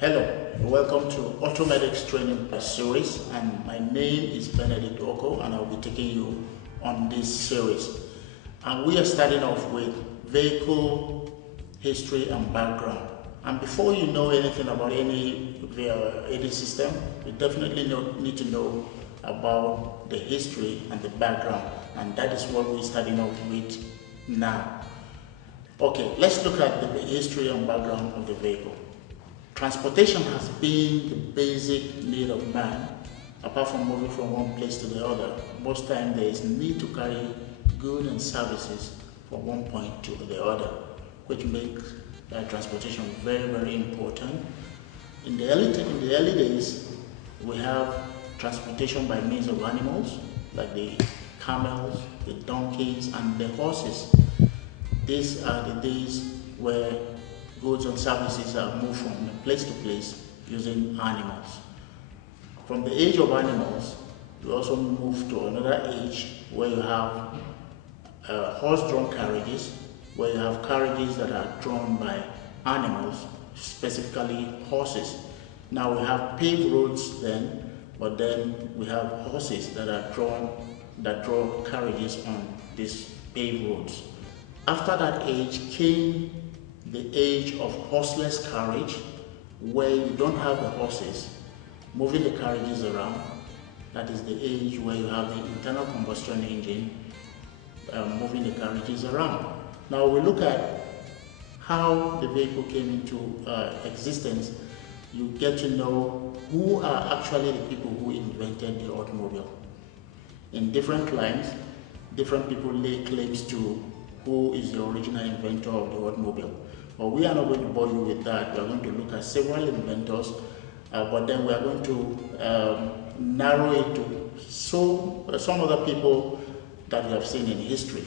Hello, welcome to Automedics Training Series, and my name is Benedict Oko, and I'll be taking you on this series. And we are starting off with vehicle history and background. And before you know anything about any system, you definitely need to know about the history and the background, and that is what we're starting off with now. Okay, let's look at the history and background of the vehicle. Transportation has been the basic need of man. Apart from moving from one place to the other, most times there is need to carry goods and services from one point to the other, which makes transportation very, very important. In the early days, we have transportation by means of animals, like the camels, the donkeys, and the horses. These are the days where goods and services are moved from place to place using animals. From the age of animals, you also move to another age where you have horse-drawn carriages, where you have carriages that are drawn by animals, specifically horses. Now we have paved roads then, but then we have horses that draw carriages on these paved roads. After that age came the age of horseless carriage, where you don't have the horses moving the carriages around. That is the age where you have the internal combustion engine moving the carriages around. Now we look at how the vehicle came into existence. You get to know who are actually the people who invented the automobile. In different climes, different people lay claims to who is the original inventor of the automobile. But we are not going to bore you with that. We are going to look at several inventors, but then we are going to narrow it to some other people that we have seen in history.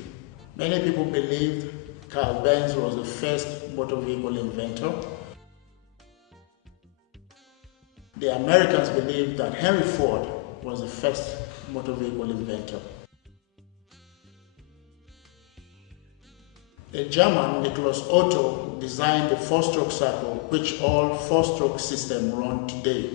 Many people believed Carl Benz was the first motor vehicle inventor. The Americans believed that Henry Ford was the first motor vehicle inventor. The German Nicholas Otto designed the four-stroke cycle, which all four-stroke systems run today.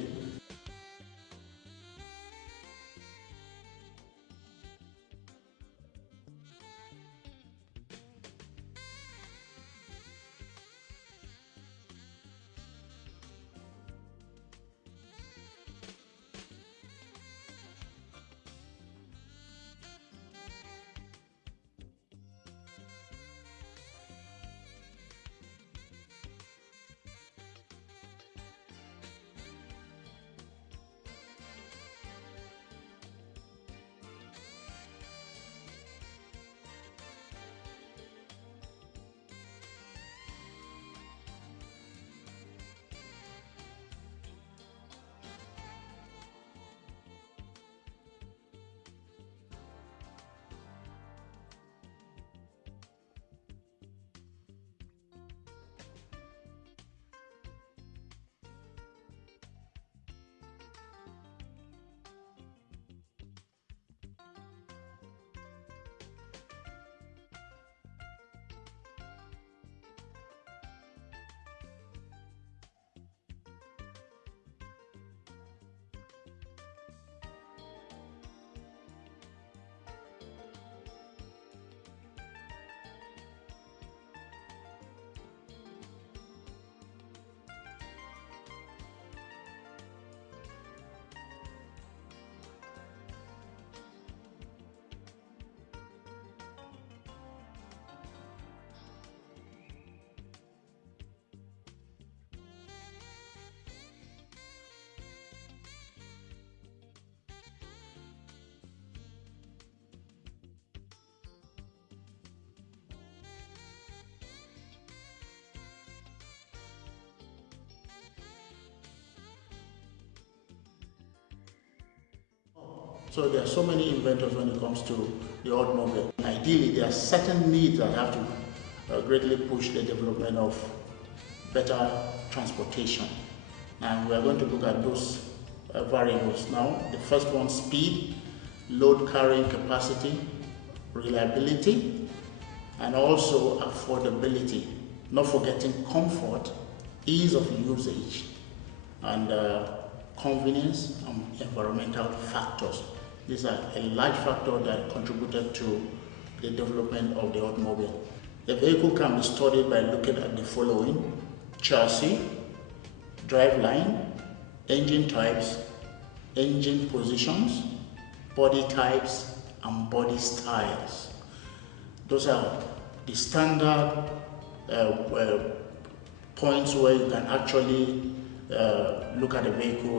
So there are so many inventors when it comes to the automobile. Ideally, there are certain needs that have to greatly push the development of better transportation. And we are going to look at those variables now. The first one, speed, load carrying capacity, reliability, and also affordability. Not forgetting comfort, ease of usage, and convenience and environmental factors. These are a large factor that contributed to the development of the automobile. The vehicle can be studied by looking at the following: chassis, driveline, engine types, engine positions, body types, and body styles. Those are the standard points where you can actually look at a vehicle